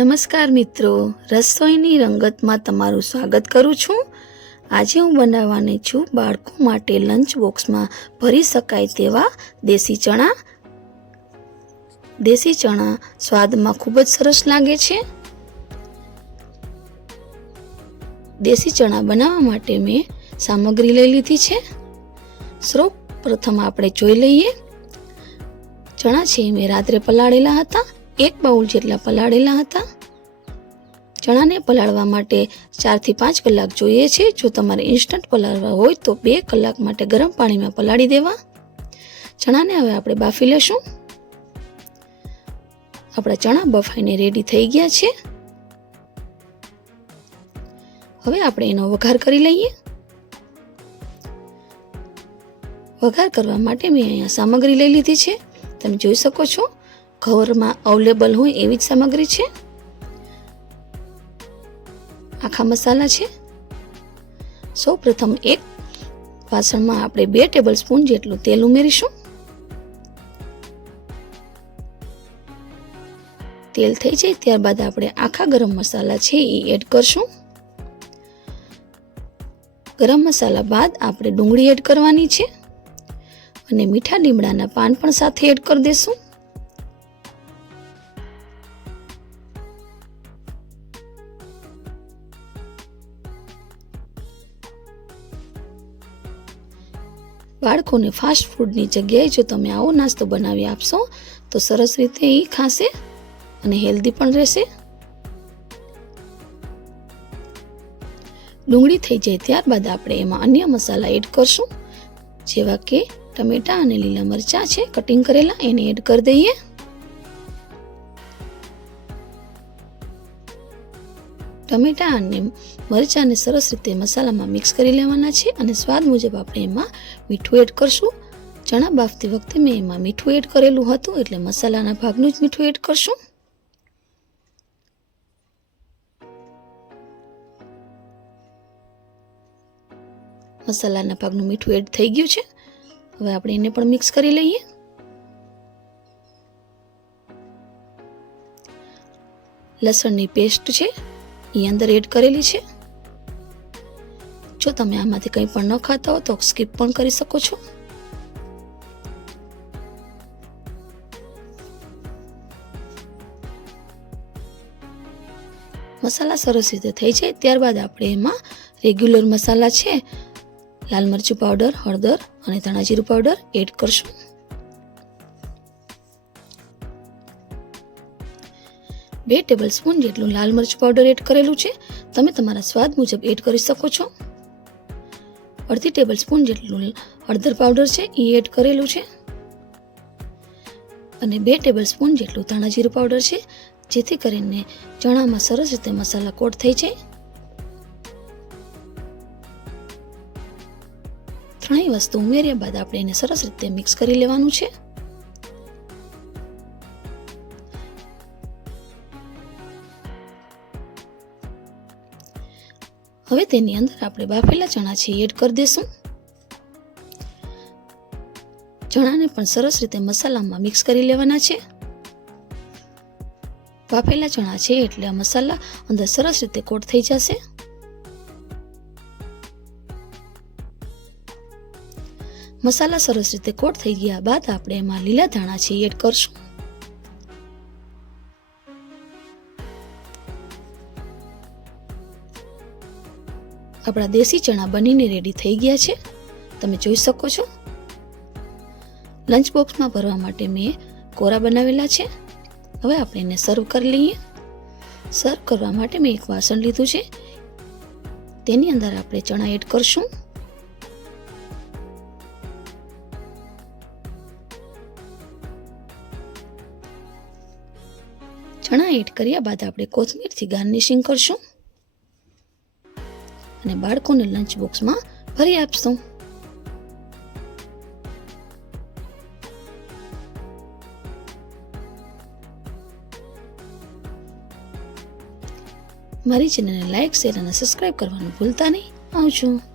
નમસ્કાર મિત્રો, રસોઈની રંગતમાં તમારું સ્વાગત કરું છું. આજે હું બનાવવાની છું બાળકો માટે લંચ બોક્સમાં ભરી શકાય તેવા દેશી ચણા. દેશી ચણા સ્વાદમાં ખૂબ જ સરસ લાગે છે. દેશી ચણા બનાવવા માટે મેં સામગ્રી લઈ લીધી છે. સૌ પ્રથમ આપણે જોઈ લઈએ. ચણા છે મેં રાત્રે પલાળેલા હતા. એક બાઉલ જેટલા પલાળેલા હતા. ચણાને પલાળવા માટે ચારથી પાંચ કલાક જોઈએ છે. જો તમારે ઇન્સ્ટન્ટ પલાળવા હોય તો બે કલાક માટે ગરમ પાણીમાં પલાળી દેવા. ચણાને હવે આપણે બાફી લેશું. આપણા ચણા બફાઈને રેડી થઈ ગયા છે. હવે આપણે એનો વઘાર કરી લઈએ. વઘાર કરવા માટે મેં અહીંયા સામગ્રી લઈ લીધી છે. તમે જોઈ શકો છો. ઘરમાં અવેલેબલ હોય એવી જ સામગ્રી છે? આખા મસાલા છે? સૌ પ્રથમ એક વાસણમાં આપણે બે ટેબલ સ્પૂન જેટલું તેલ ઉમેરીશું. તેલ થઈ જાય ત્યારબાદ આપણે આખા ગરમ મસાલા છે એ એડ કરશું. ગરમ મસાલા બાદ આપણે ડુંગળી એડ કરવાની છે. અને મીઠા લીમડાના પાન પણ સાથે એડ કરી દેશું. બાળકોને ફાસ્ટ ફૂડની જગ્યાએ જો તમે આવો નાસ્તો બનાવી આપશો, તો સરસ રીતે એ ખાશે અને હેલ્ધી પણ રહેશે. ડુંગળી થઈ જાય ત્યારબાદ આપણે એમાં અન્ય મસાલા એડ કરશું, જેવા કે ટમેટા અને લીલા મરચાં છે કટિંગ કરેલા, એને એડ કરી દઈએ. ટમેટા અને મરચાંને સરસ રીતે મસાલામાં મિક્સ કરી લેવાના છે અને સ્વાદ મુજબ આપણે એમાં મીઠું એડ કરશું. ચણા બાફતી વખતે મેં એમાં મીઠું એડ કરેલું હતું એટલે મસાલાના ભાગનું જ મીઠું એડ કરશું. મસાલાના ભાગનું મીઠું એડ થઈ ગયું છે. હવે આપણે એને પણ મિક્સ કરી લઈએ. લસણની પેસ્ટ છે. એ અંદર એડ કરેલી છે. જો તમે આમાંથી કંઈ પણ ન ખાતા હો તો સ્કીપ પણ કરી શકો છો. મસાલા સરસ રીતે થઈ જાય ત્યારબાદ આપણે એમાં રેગ્યુલર મસાલા છે. લાલ મરચું પાવડર, હળદર અને ધાણા જીરું પાવડર એડ કરશું. બે ટેબલ સ્પૂન જેટલું લાલ મરચ પાવડર એડ કરેલું છે. તમે તમારા સ્વાદ મુજબ એડ કરી શકો છો. અડધી ટેબલ સ્પૂન જેટલું હળદર પાવડર છે એ એડ કરેલું છે. અને બે ટેબલ સ્પૂન જેટલું ધાણા જીરું પાવડર છે, જેથી કરીને ચણામાં સરસ રીતે મસાલા કોટ થઈ જાય. ત્રણેય વસ્તુ ઉમેર્યા બાદ આપણે એને સરસ રીતે મિક્સ કરી લેવાનું છે. હવે તેની અંદર આપણે બાફેલા ચણા છે એડ કરી દેશું. ચણાને પણ સરસ રીતે મસાલામાં મિક્સ કરી લેવાના છે. બાફેલા ચણા છે એટલે આ મસાલા અંદર સરસ રીતે કોટ થઈ જશે. મસાલા સરસ રીતે કોટ થઈ ગયા બાદ આપણે એમાં લીલા ધાણા છે એડ કરશું. આપણા દેશી ચણા બનીને રેડી થઈ ગયા છે. તમે જોઈ શકો છો. લંચ બોક્સમાં ભરવા માટે મેં કોરા બનાવેલા છે. હવે આપણે એને સર્વ કરી લઈએ. સર્વ કરવા માટે મેં એક વાસણ લીધું છે. તેની અંદર આપણે ચણા એડ કરશું. ચણા એડ કર્યા બાદ આપણે કોથમીરથી ગાર્નિશિંગ કરશું. અને બાળકોને લંચ બોક્સમાં ભરી આપશું. મારી ચેનલને લાઈક શેર અને સબસ્ક્રાઈબ કરવાનું ભૂલતા નહીં. આવજો.